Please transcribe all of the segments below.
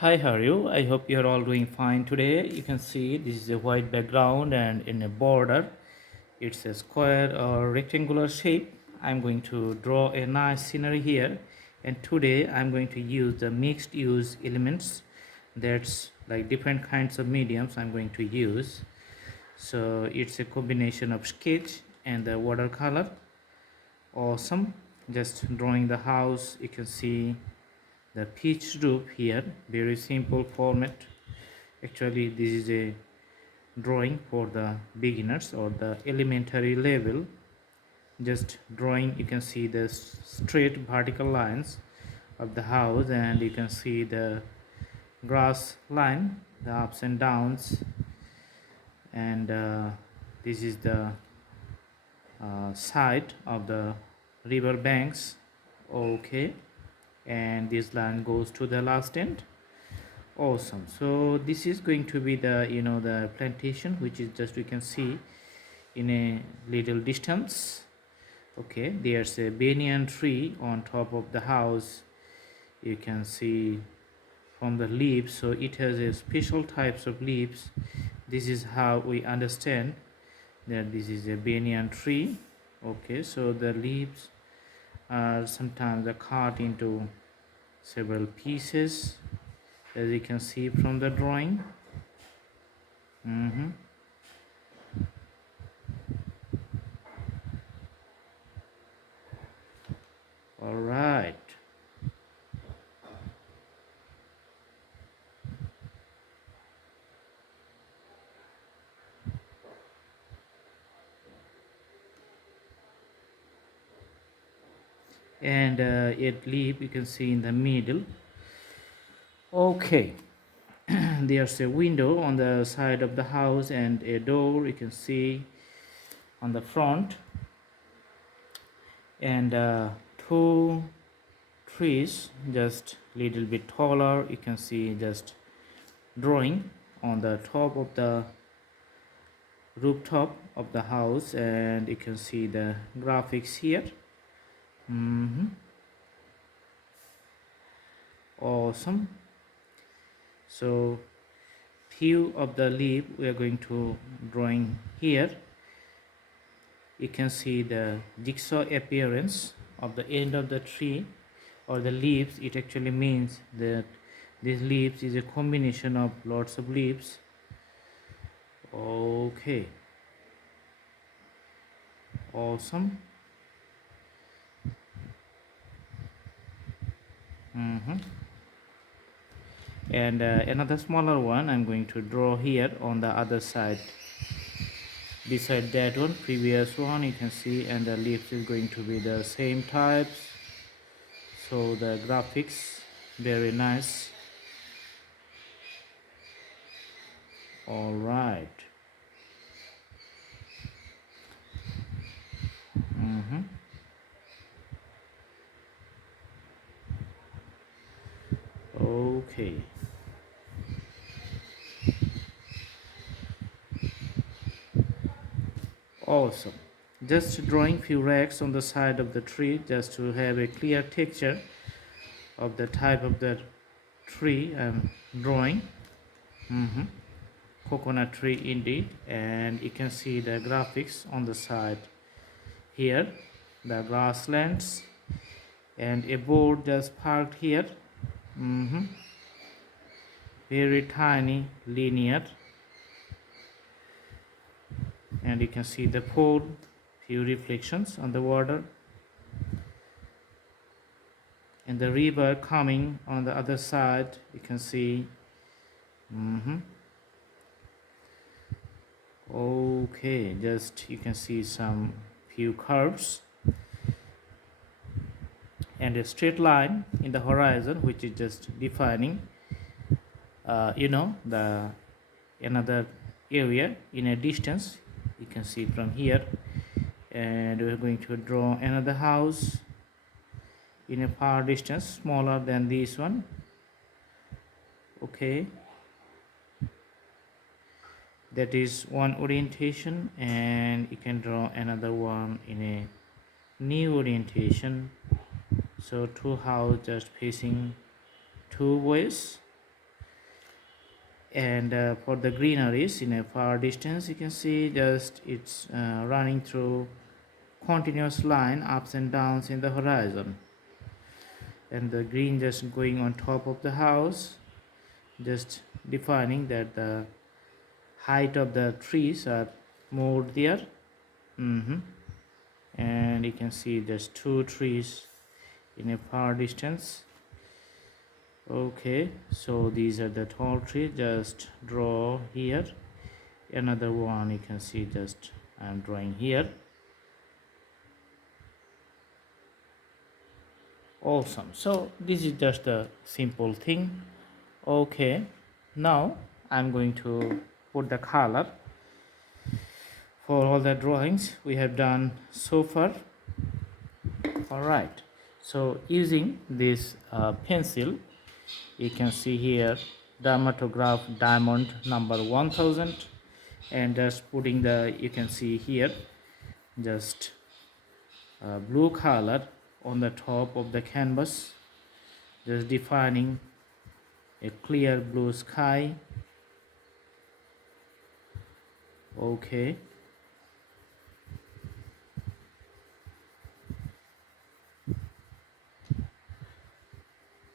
Hi, how are you? I hope you're all doing fine today. You can see this is a white background and in a border, it's a square or rectangular shape. I'm going to draw a nice scenery here, and today I'm going to use the mixed use elements. That's like different kinds of mediums I'm going to use. So it's a combination of sketch and the watercolor. Awesome. Just drawing the house. You can see the pitch roof here, very simple format. Actually this is a drawing for the beginners or the elementary level. Just drawing, you can see the straight vertical lines of the house, and you can see the grass line, the ups and downs, and this is the side of the river banks. Okay, and this line goes to the last end. Awesome. So this is going to be the the plantation, which is just we can see in a little distance. Okay, there's a banyan tree on top of the house. You can see from the leaves, so it has a special types of leaves. This is how we understand that this is a banyan tree. Okay, so the leaves are sometimes cut into several pieces, as you can see from the drawing. Mm-hmm. All right. And it leaf you can see in the middle. Okay. There's a window on the side of the house and a door you can see on the front, and two trees just little bit taller, you can see just drawing on the top of the rooftop of the house, and you can see the graphics here. Awesome. So few of the leaf we are going to drawing here. You can see the jigsaw appearance of the end of the tree or the leaves. It actually means that these leaves is a combination of lots of leaves. Okay, awesome. And another smaller one I'm going to draw here on the other side, beside that one, previous one you can see, and the leaves is going to be the same types. So the graphics very nice. All right. Okay. Awesome. Just drawing few racks on the side of the tree just to have a clear texture of the type of the tree I'm drawing. Coconut tree indeed, and you can see the graphics on the side here, the grasslands, and a board just parked here. Very tiny linear, and you can see the pole, few reflections on the water, and the river coming on the other side. You can see. Okay, just you can see some few curves and a straight line in the horizon, which is just defining the another area in a distance. You can see from here, and we're going to draw another house in a far distance, smaller than this one. Okay, that is one orientation, and you can draw another one in a new orientation. So two houses just facing two ways. And for the greeneries in a far distance, you can see just it's running through continuous line ups and downs in the horizon, and the green just going on top of the house, just defining that the height of the trees are more there. hmm and you can see there's two trees in a far distance. Okay, so these are the tall trees. Just draw here another one. You can see just I'm drawing here. Awesome. So this is just a simple thing. Okay, now I'm going to put the color for all the drawings we have done so far. All right, so using this pencil, you can see here dermatograph diamond number 1000, and just putting the, you can see here just blue color on the top of the canvas, just defining a clear blue sky. Okay,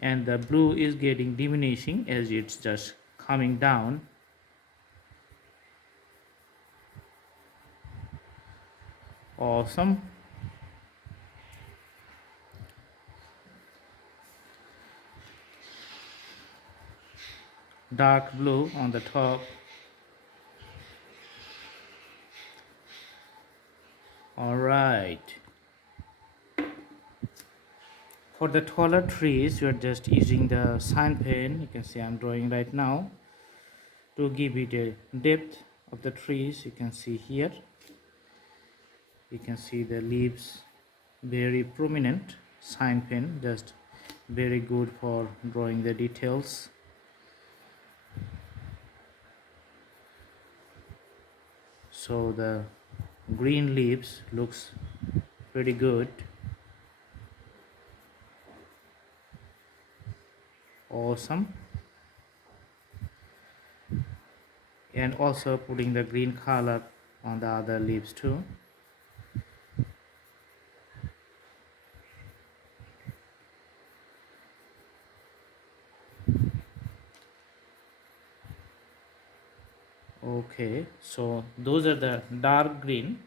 and the blue is getting diminishing as it's just coming down. Awesome. Dark blue on the top. All right, for the taller trees you're just using the sign pen. You can see I'm drawing right now to give it a depth of the trees. You can see here, you can see the leaves very prominent. Sign pen just very good for drawing the details. So the green leaves looks pretty good. Awesome. And also putting the green color on the other leaves too. Okay, so those are the dark green.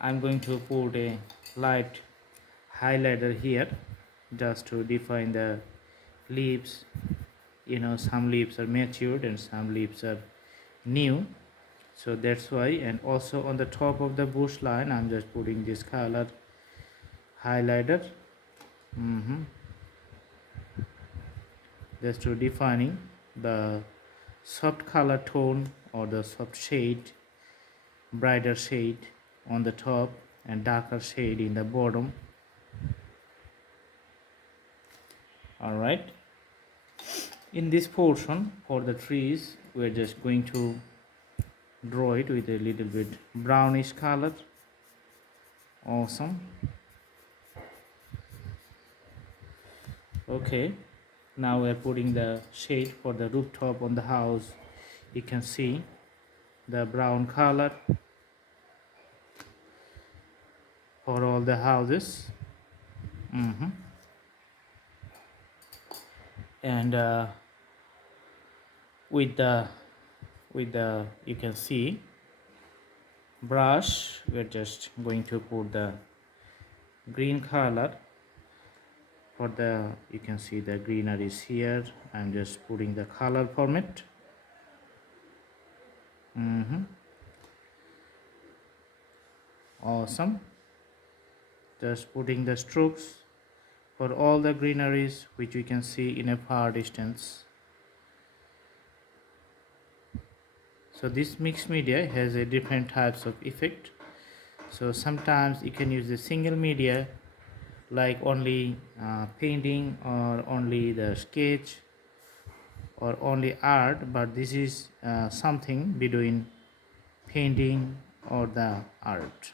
I'm going to put a light highlighter here just to define the leaves. You know, some leaves are matured and some leaves are new, so that's why. And also on the top of the bush line I'm just putting this color highlighter, just to defining the soft color tone or the soft shade, brighter shade on the top and darker shade in the bottom. All right, in this portion for the trees we're just going to draw it with a little bit brownish color. Awesome. Okay, now we're putting the shade for the rooftop on the house. You can see the brown color for all the houses. And with the you can see brush, we're just going to put the green color for the, you can see the greenery is here. I'm just putting the color format. Awesome. Just putting the strokes for all the greeneries which we can see in a far distance. So this mixed media has a different types of effect. So sometimes you can use the single media like only painting or only the sketch or only art, but this is something between painting or the art.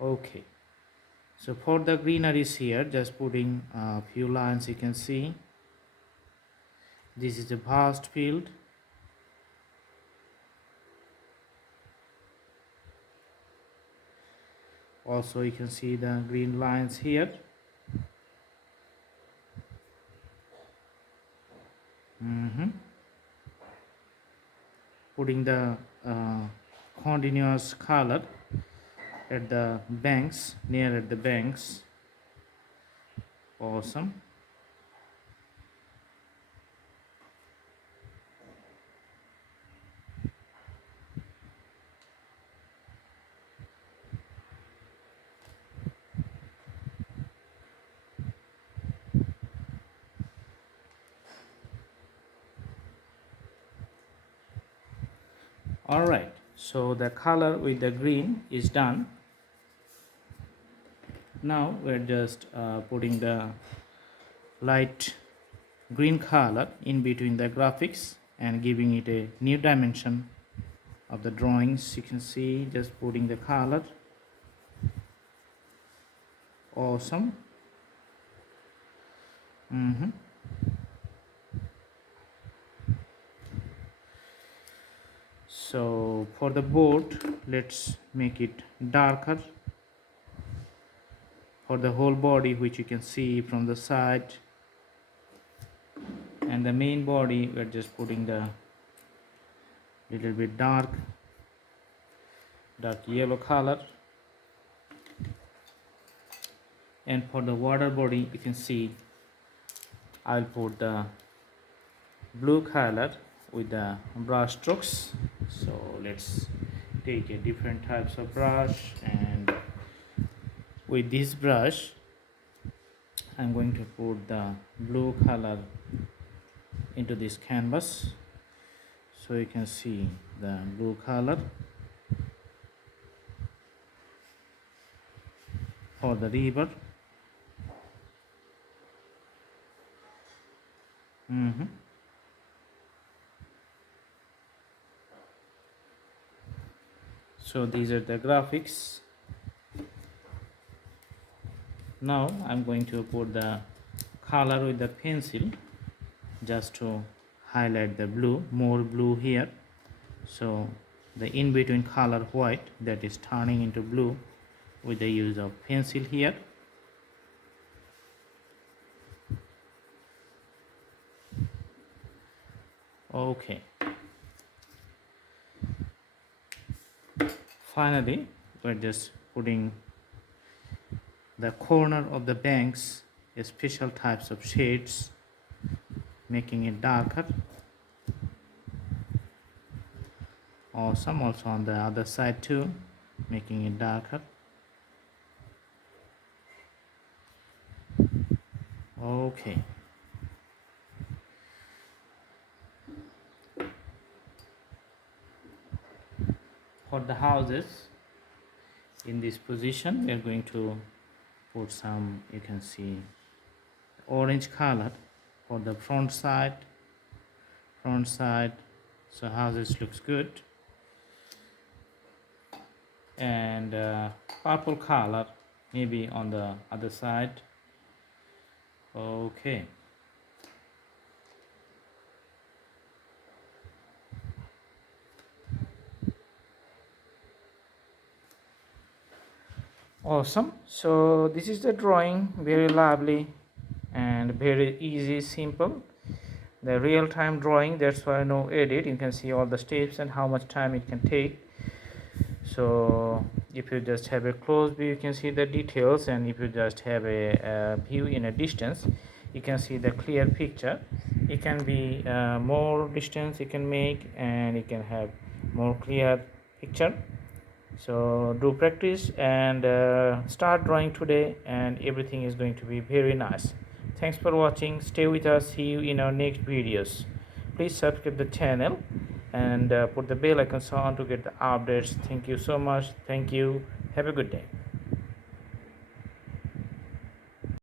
Okay, so for the greeneries here just putting a few lines. You can see This is a vast field. Also you can see the green lines here. Putting the continuous color at the banks, near at the banks. Awesome. Alright, so the color with the green is done. Now we're just putting the light green color in between the graphics and giving it a new dimension of the drawings. You can see just putting the color. Awesome. So for the board, let's make it darker. For the whole body, which you can see from the side, and the main body, we're just putting the little bit dark yellow color. And for the water body, you can see I'll put the blue color with the brush strokes. So let's take a different types of brush, and with this brush I'm going to put the blue color into this canvas. So you can see the blue color for the river. So these are the graphics. Now I'm going to put the color with the pencil just to highlight the blue, more blue here. So the in between color white, that is turning into blue with the use of pencil here. Okay. Finally, we're just putting the corner of the banks, special types of shades, making it darker. Awesome. Also on the other side too, making it darker. Okay. For the houses, in this position we are going to put some, you can see, orange color for the front side. So houses looks good. And purple color maybe on the other side. Okay. Awesome. So this is the drawing, very lovely and very easy, simple. The real-time drawing, that's why no edit. You can see all the steps and how much time it can take. So if you just have a close view, you can see the details, and if you just have a view in a distance, you can see the clear picture. It can be more distance you can make, and you can have more clear picture. So do practice and start drawing today, and everything is going to be very nice. Thanks for watching. Stay with us. See you in our next videos. Please subscribe the channel and put the bell icon on to get the updates. Thank you so much. Thank you. Have a good day.